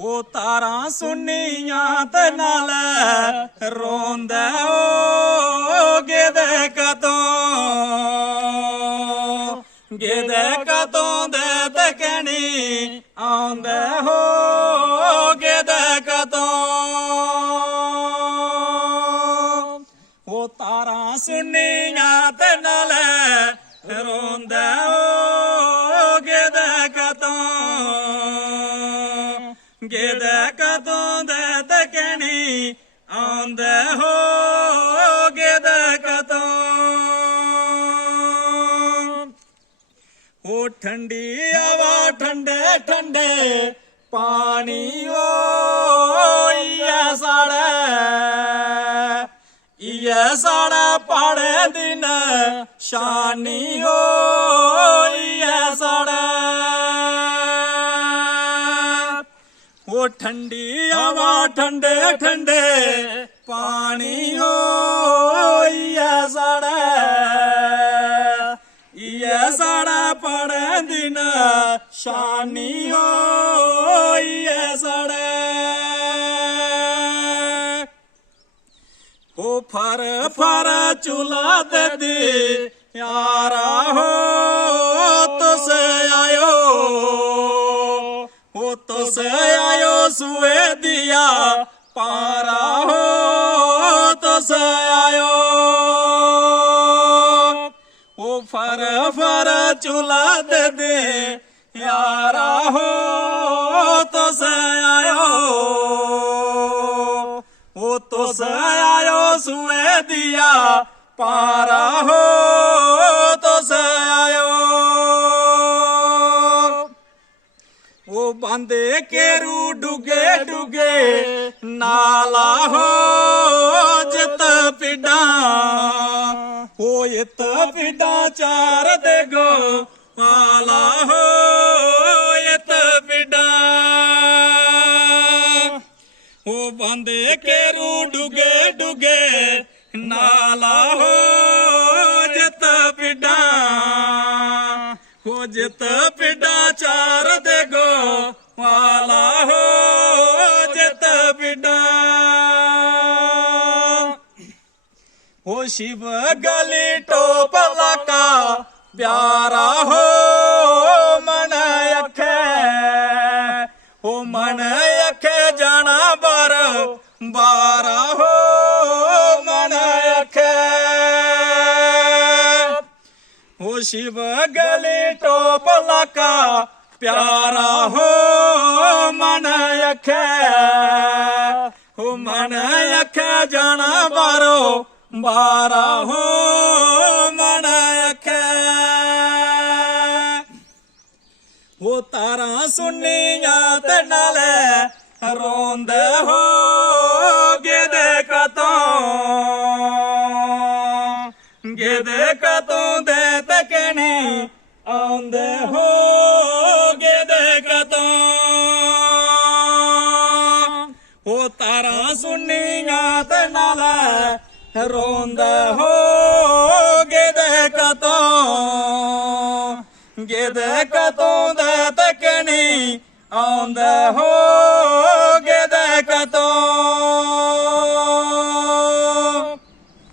ओ तारा सुनिया ते नाल रोंदा ओ गेदे कतों दे ते कहनी आंदे हो गेदे कतों ओ तारा सुनिया ते नाल रोंदा ओ गेदे कतों दे ते कहनी आंदे हो गेदे कतों ओ ठंडी हवा ठंडे ठंडे पानी ओ इये साढ़े पाड़े दिन शानी ओ इये साढ़े ओ ठंडी हवा ठंडे ठंडे पानी हो साड़ा पड़े दिन शानी हो साड़े ओ फर फर चूल्हा दे दी यारा हो तुसे आयो ओ तुसे आयो सुए दिया पारा हो तुसे आयो ओ फर फर चूल्हा दे दे यारा हो तुसे आयो ओ तुसे आयो सुए दिया पारा हो तुसे आयो ओ बांधे केरू डुगे डुगे नाला हो जित पिडा हो इत पिडा चार देगो वाला हो इत पिडा ओ बांधे केरू डुगे डुगे नाला हो जित पिडा हो जित पिडा चार देगो वाला हो जित पिडा हो शिव गली टोपला का प्यारा हो मन अखे जाना बारा हो मन अखे हो शिव गली टोपला का प्यारा हो मन अखे जाना बारा हो मन अखे वो तारा सुनिया ते नाले रोंदे हो गेदे कतों दे ते कहनी आंदे हो गेदे कतों ओ तारा सुनिया ते नाले रोंदे हो गेदे कतों दे ते कहनी आंदे हो गेदे कतों